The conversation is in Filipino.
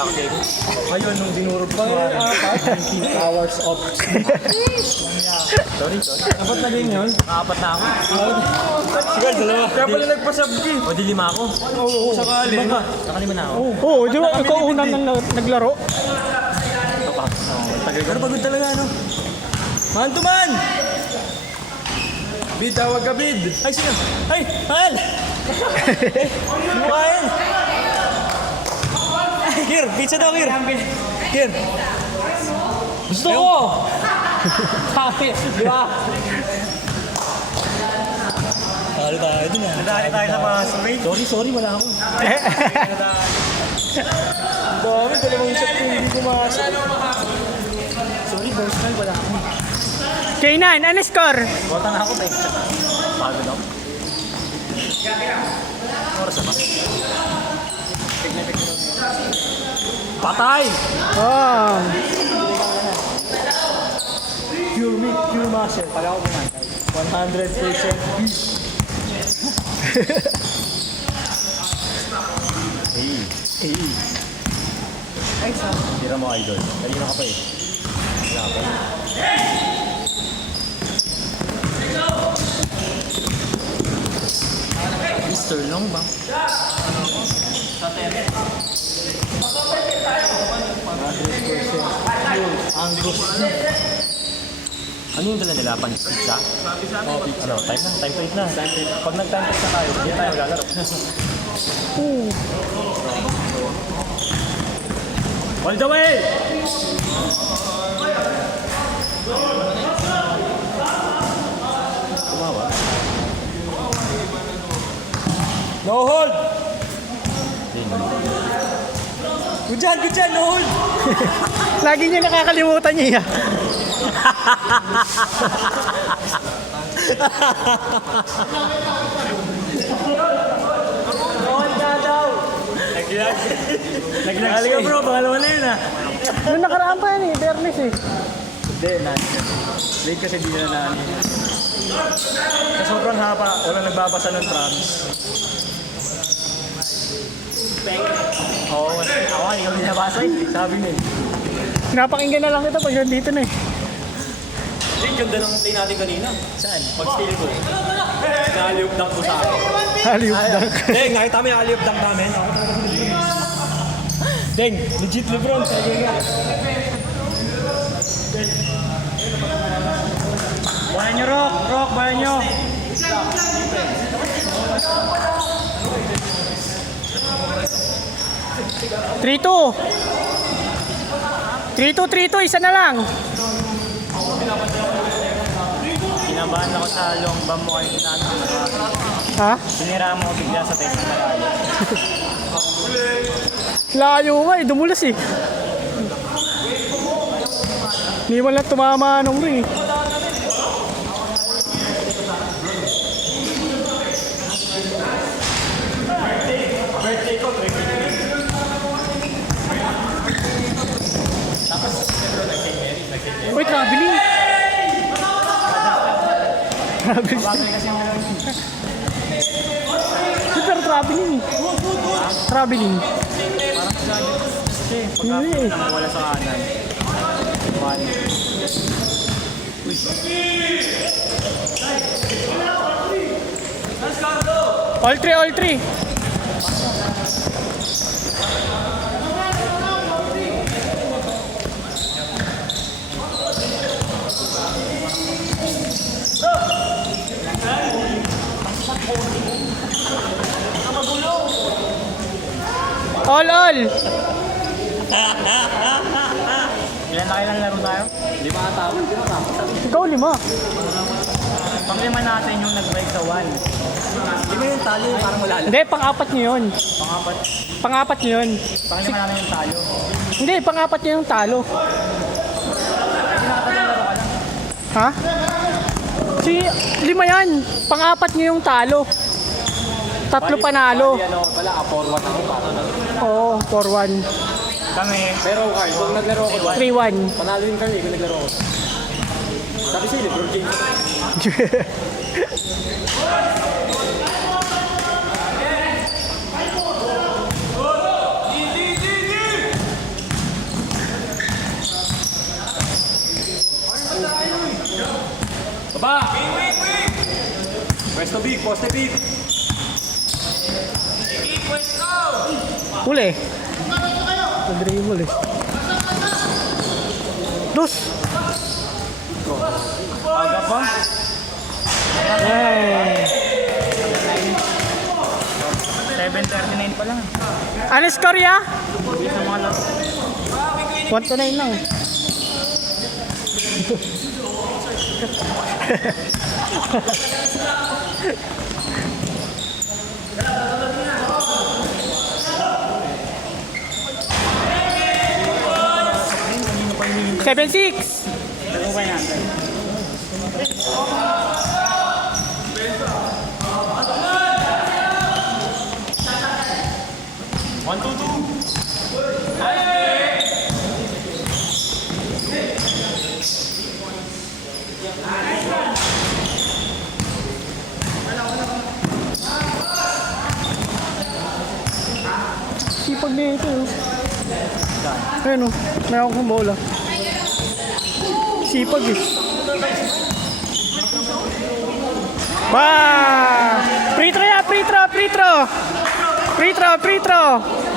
wala kasi. Ayun, nung dinurog pa 19 hours of sleep. Sorry. Dapat naging yun? Nakapat na ako. Sige, dalawa. Kaya pala nagpasabgi. O di 5 ako. Oo, sakali. Nakalima na ako. Oo, di ba ikaw unang naglaro? Ito pa. Tagal ko. Pero pagod talaga, no? Man to man! Bid, tawag ka, Bid. Ay, sino? Ay, mahal! Bukain! Ay, Kir, pizza daw, Kir. Kir. Gusto ko! Sabi, di ba? Talo tayo dun ah. Nadali tayo sa mga straight. Sorry, wala ako. Ang dami, dalawang shot ko hindi pumasok. Sorry, personal, wala ako. K9, ano score? Bota na ako, babe. Pagod ako. Oras na ba? Patay! Oh. Pure meat, pure muscle. Pag ako kumain, 100% beef. Hey. Ay, sa. Tira mo, idol. Kanina ka pa eh. Wala ka pa. Easter long ba? Ano yung dala nila? Pizza? Ano? Time to eat na. Pag nag-time to eat na tayo, hindi tayo lalaro. All the way! Tumawa. No hold! Good job, no hold! Lagi niya nakakalimutan niya. Naglag ka bro, pangalawa na yun ah. Nung nakaraan pa yan eh, Bernes eh. Hindi, late kasi di na sa sobrang haba, wala nagbabasa ng promise. Oo, ako hindi kami nabasa eh. Sabi niya eh. Pinapakinggan na lang kita pag nandito na eh. Yung ganda ng play natin kanina. Saan? Pag-steal ko. Na-alley-oop dunk ko sa akin. Haliw dunk. Deng, nakita mo yung alley-oop dunk namin. Deng, legit Lebron. Sige nga. Bayan nyo, Rock, bayan nyo. 3-2. 3-2, isa na lang. Kinabahan ako sa long bomb mo kayo tinanong. Ha? Sinira mo ako bigla sa tayo ng malayo. Layo nga eh, dumulas eh. Hindi mo lang tumama nung ring eh. Uy, traveling. Traveling. Super traveling eh. Traveling. Hindi eh. Wala sa kanan. One. All three. All. Ilan na kailang laro tayo? 5 ata. Ikaw 5. Pang-5 natin yung nag-break sa 1. Di ba yung talo parang wala lang? Hindi, pang-4 nyo yun. Pang-4. Pang-4 nyo yun. Pang-5 namin yung talo. Hindi, pang-4 nyo yung talo. Ha? Si 5 yan. Pang-4 nyo yung talo. 3 panalo. Ano pala, 4-1 ako parang. Oo, 4-1. Kami. Pero Carl, kung naglaro ako 3-1. panalo yung kami kung naglaro ako. Sabi sa'yo, LeBron James. Baba! Pwesto big, poste big. Huli. Dribble eh. Dos. Aga pa. Ay. 7:39 pa lang. Ano score ya? 1-9 lang. Seven six. One, two, two. Sipag na ito. Ayun o, may akong bola. Sipag eh. Ba! Free throw ya, free throw, free throw! Free throw, free throw!